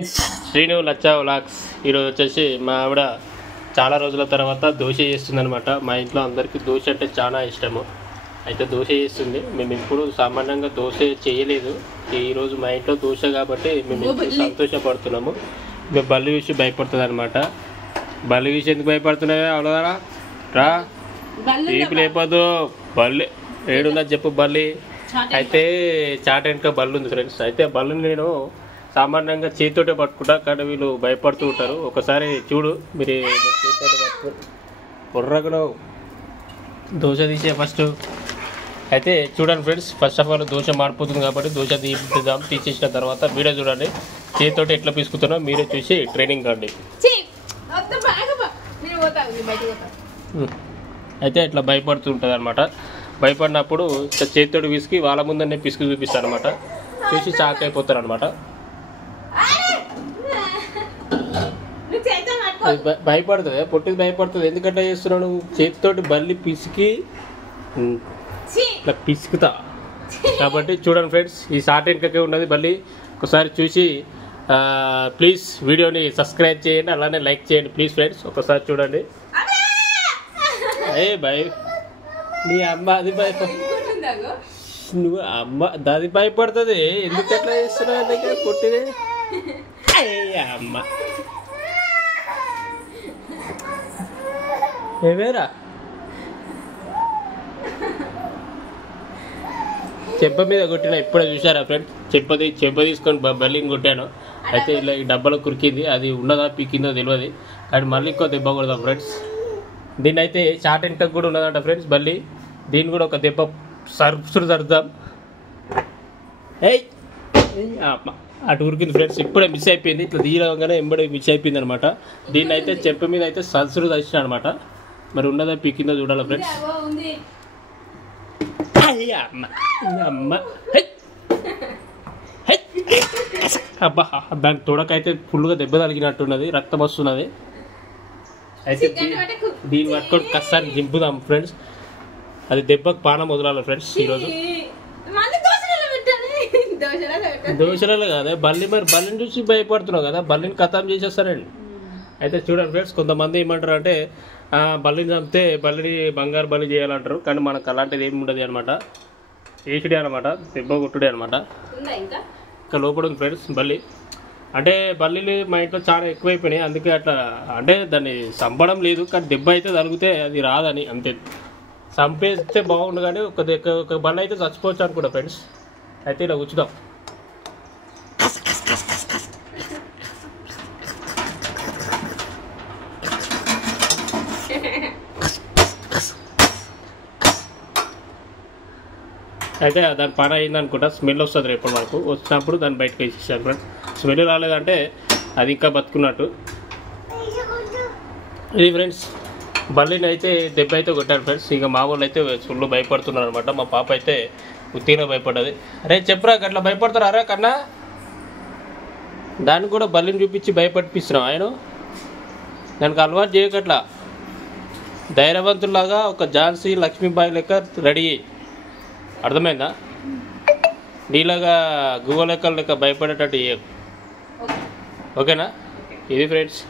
Srinu లచ్చా vlogs ఈరోజు వచ్చేసి మా ఆవిడ చాలా రోజుల తర్వాత దోశ చేస్తుంది అనమాట. మా ఇంట్లో అందరికీ దోశ అంటే చాలా ఇష్టము. అయితే దోశ చేస్తుంది. మేము ఇప్పుడు సామాన్యంగా దోశ చేయలేదు. ఈరోజు మా ఇంట్లో దోశ కాబట్టి మేము సంతోషపడుతున్నాము. మేము బల్లి విషయం భయపడుతుంది అనమాట. బల్లి విషయం ఎందుకు భయపడుతున్నావే అవలరా రా తీపి లేకపోదు బల్లి ఏడున్నది చెప్పు బల్లి. అయితే చాట వెనుక బల్లి ఉంది ఫ్రెండ్స్. అయితే బల్లిని నేను సామాన్యంగా చేతితోటే పట్టుకుంటా, కానీ వీళ్ళు భయపడుతూ ఉంటారు. ఒకసారి చూడు మీరు చేతితోటే పట్టుకో బుర్రగను దోశ తీసే ఫస్ట్. అయితే చూడండి friends, first of all dosa మాడిపోతుంది కాబట్టి దోశ తీద్దాం. తీసేసిన తర్వాత వీడియో చూడండి, చేతితోటి ఎట్లా పీసుకుతున్నా మీరే చూసి ట్రైనింగ్ కండి. అయితే ఇట్లా భయపడుతూ ఉంటుంది అనమాట. భయపడినప్పుడు చేతితోటి పిసికి వాళ్ళ ముందనే పిసికి చూపిస్తాను అనమాట. చూసి షాక్ అయిపోతారు అనమాట. భయపడుతుంది, పొట్టిది భయపడుతుంది. ఎందుకంటే చేస్తున్నావు చేతితోటి బల్లి పిసికి ఇట్లా పిసుకుతా కాబట్టి చూడండి ఫ్రెండ్స్, ఈ షార్ట్ వెనుకకే ఉన్నది బల్లి. ఒకసారి చూసి ప్లీజ్ వీడియోని సబ్స్క్రైబ్ చేయండి, అలానే లైక్ చేయండి ప్లీజ్ ఫ్రెండ్స్. ఒకసారి చూడండి. ఏ భయ నీ అమ్మ అది నువ్వు అమ్మ దాది భయపడుతుంది. ఎందుకు ఎట్లా చేస్తున్నావు అందుకే పొట్టిది అమ్మ ఏమేరా చెంప మీద కొట్టిన ఇప్పుడే చూసారా ఫ్రెండ్స్. చెంప తీసుకొని బల్లిని కొట్టాను. అయితే ఇలా ఈ డబ్బాలో కురికింది, అది ఉన్నదా పీకిందో తెలియదు, కానీ మళ్ళీ ఇంకో దెబ్బ కొడదాం ఫ్రెండ్స్. దీన్ని అయితే షార్ట్ వెనుక కూడా ఉన్నదంట ఫ్రెండ్స్ బల్లి. దీన్ని కూడా ఒక దెబ్బ సర్ఫ్సుడు తరుద్దాం. ఏయ్ అటు ఉరికింది ఫ్రెండ్స్, ఇప్పుడే మిస్ అయిపోయింది. ఇట్లా తీయగానే ఎంబడి మిస్ అయిపోయింది అనమాట. దీన్ని అయితే చెంప మీద అయితే సల్సుడు తెచ్చిన అనమాట. మరి ఉన్నదా పీకిందో చూడాలి ఫ్రెండ్స్. అమ్మ అబ్బా దాని తొడకైతే ఫుల్గా దెబ్బ తగిలినట్టున్నది, రక్తం వస్తున్నది. అయితే దీన్ని పట్టుకొని కష్టాన్ని దింపుదాం ఫ్రెండ్స్. అది దెబ్బకు పానం వదలాలి ఫ్రెండ్స్. ఈరోజు దోశలలో కాదా బల్లి, మరి బల్లిని చూసి భయపడుతున్నావు కదా, బల్లిని ఖతం చేసేస్తారండి. అయితే చూడండి ఫ్రెండ్స్, కొంతమంది ఏమంటారు అంటే బల్లిని చంపితే బల్లిని బంగారు బల్లి చేయాలంటారు, కానీ మనకు అలాంటిది ఏమి ఉండదు అనమాట. ఏసుడే అనమాట, దెబ్బ కొట్టుడే అనమాట. ఇంకా లోపల ఉంది ఫ్రెండ్స్ బల్లి. అంటే బల్లిలు మా ఇంట్లో చాలా ఎక్కువైపోయినాయి, అందుకే అట్లా అంటే దాన్ని చంపడం లేదు, కానీ దెబ్బ అయితే తగిలితే అది రాదని అంతే. చంపేస్తే బాగుండు, కానీ ఒక బల్లి అయితే చచ్చిపోవచ్చు అనుకుంటా ఫ్రెండ్స్. అయితే ఇలా ఉంచుదాం. అయితే దాని పని అయింది అనుకుంటా, స్మెల్ వస్తుంది రేపు వరకు. వచ్చినప్పుడు దాన్ని బయటకు వేసేసాను ఫ్రెండ్స్. స్మెల్ రాలేదంటే అది ఇంకా బతుకున్నట్టు. ఇది ఫ్రెండ్స్ బల్లిని అయితే దెబ్బ అయితే కొట్టాను ఫ్రెండ్స్. ఇక మా వాళ్ళు అయితే ఫుల్ భయపడుతున్నారు అనమాట. మా పాప అయితే ఉత్తిగా భయపడ్డది. అరే చెప్పురా అట్లా భయపడతారా అరే కన్నా, దానికి కూడా బల్లిని చూపించి భయపడిపిస్తున్నాం. ఆయన దానికి అలవాటు చేయకట్లా ధైర్యవంతులాగా ఒక ఝాన్సీ లక్ష్మీబాయి లెక్క రెడీ అయ్యి, అర్థమైందా? నీలాగా గువ్వ లెక్కల లెక్క భయపడేటట్టు ఓకేనా? ఇది ఫ్రెండ్స్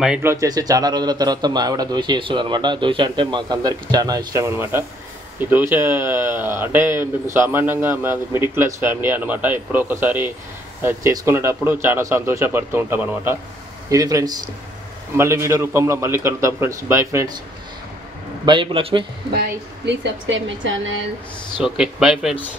మా ఇంట్లో వచ్చేసి చాలా రోజుల తర్వాత మా ఆవిడ దోశ చేస్తుంది అనమాట. దోశ అంటే మాకు అందరికీ చాలా ఇష్టం అనమాట. ఈ దోశ అంటే మేము సామాన్యంగా మాది మిడిల్ క్లాస్ ఫ్యామిలీ అనమాట. ఎప్పుడో ఒకసారి చేసుకునేటప్పుడు చాలా సంతోషపడుతూ ఉంటాం అనమాట. ఇది ఫ్రెండ్స్, మళ్ళీ వీడియో రూపంలో మళ్ళీ కలుద్దాం friends. Bye friends. Bye Lakshmi. Bye, please subscribe my channel. Okay bye friends.